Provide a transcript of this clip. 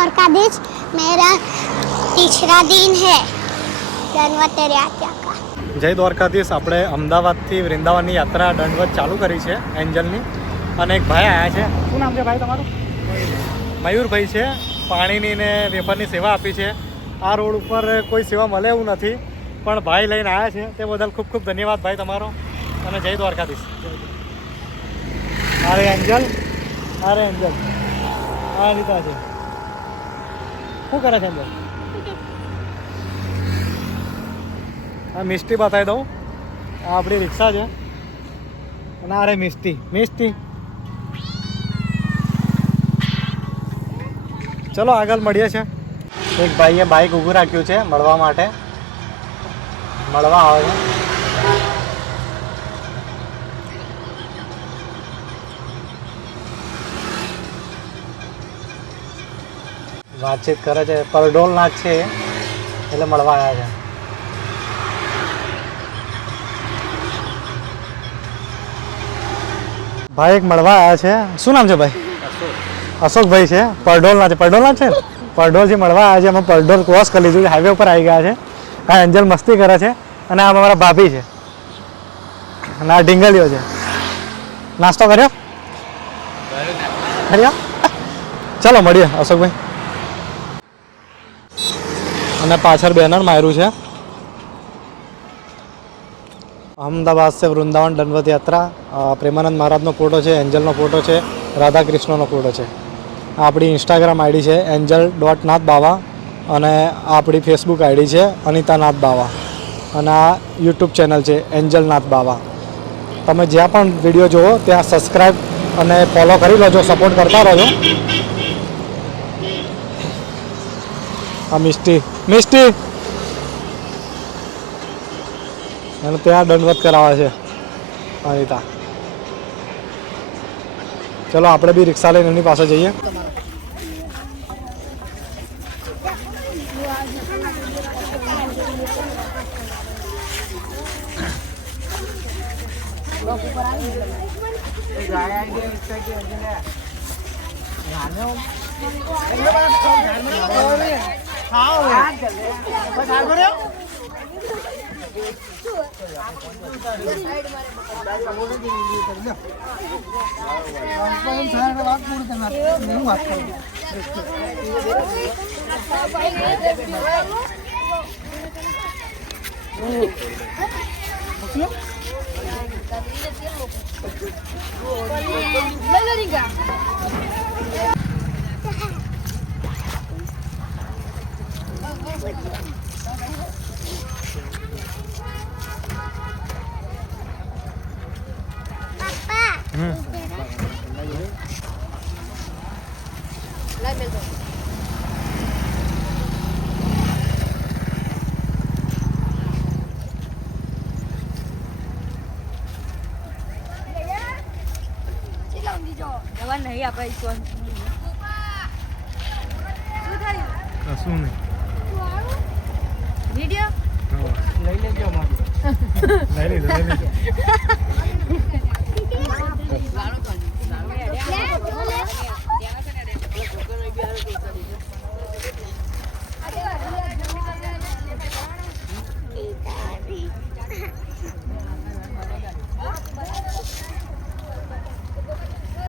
द्वारकाधीश, मेरा तीसरा दिन है दंडवत यात्रा का। જય દ્વારકાધીશ. આપણે અમદાવાદથી વૃંદાવનની યાત્રા દંડવત ચાલુ કરી છે એન્જલની, અને એક ભાઈ આવ્યા છે. શું નામ છે ભાઈ તમારું? મયુરભાઈ છે. પાણીની ને વેફરની સેવા આપી છે. આ રોડ ઉપર કોઈ સેવા મળે એવું નથી, પણ ભાઈ લઈને આવ્યા છે, તે બદલ ખૂબ ખૂબ ધન્યવાદ ભાઈ તમારો, અને જય દ્વારકાધીશ. અરે એન્જલ, અરે એન્જલ, આ રીતા છે. શું કરે છે એન્જલ? આ મિસ્ટી બતાવી દઉં. આ આપણી રિક્ષા છે, અને અરે મિસ્ટી, મિસ્ટી. ચલો આગળ મળીએ છીએ. એક ભાઈએ બાઇક ઊભું રાખ્યું છે મળવા માટે, મળવા આવે છે. વાતચીત કરે છે. પરડોલના જ છે એટલે મળવા આવ્યા છે. ભાઈ એક મળવા આવ્યા છે. શું નામ છે ભાઈ? અશોકભાઈ છે. પરડોલના છે. પરડોલના છે ને? પરડોલથી મળવા આવ્યા છે. અમે પરડોલ ક્રોસ કરી લીધું છે, હાઈવે ઉપર આવી ગયા છે. આ એન્જલ મસ્તી કરે છે, અને આ અમારા ભાભી છે, અને આ ઢીંગલીઓ છે. નાસ્તો કર્યો? કર્યો? ચલો મળીએ અશોકભાઈ. અને પાછળ બેનર માર્યું છે, અમદાવાદ से वृंदावन दंडवत यात्रा. પ્રેમાનંદ મહારાજનો ફોટો છે, એન્જલનો ફોટો છે, રાધા કૃષ્ણનો ફોટો છે. આ આપણી ઇન્સ્ટાગ્રામ આઈડી છે angel.nath બાવા, અને આ આપણી ફેસબુક આઈડી છે અનિતાનાથ બાવા, અને આ યુટ્યુબ ચેનલ છે એન્જલનાથ બાવા. તમે જ્યાં પણ વિડીયો જુઓ ત્યાં સબસ્ક્રાઈબ અને ફોલો કરી લેજો, સપોર્ટ કરતા રહેજો. આ મિસ્ટી, મિસ્ટી, અને ત્યાં દંડવત કરાવે છે અનિતા. ચલો આપણે બી રિક્ષા લઈને એમની પાસે જઈએ. નહીં આપણે શું કશું નહીં. વિડિયો લઈ લેજો. લઈ લીધો, લઈ લીધો.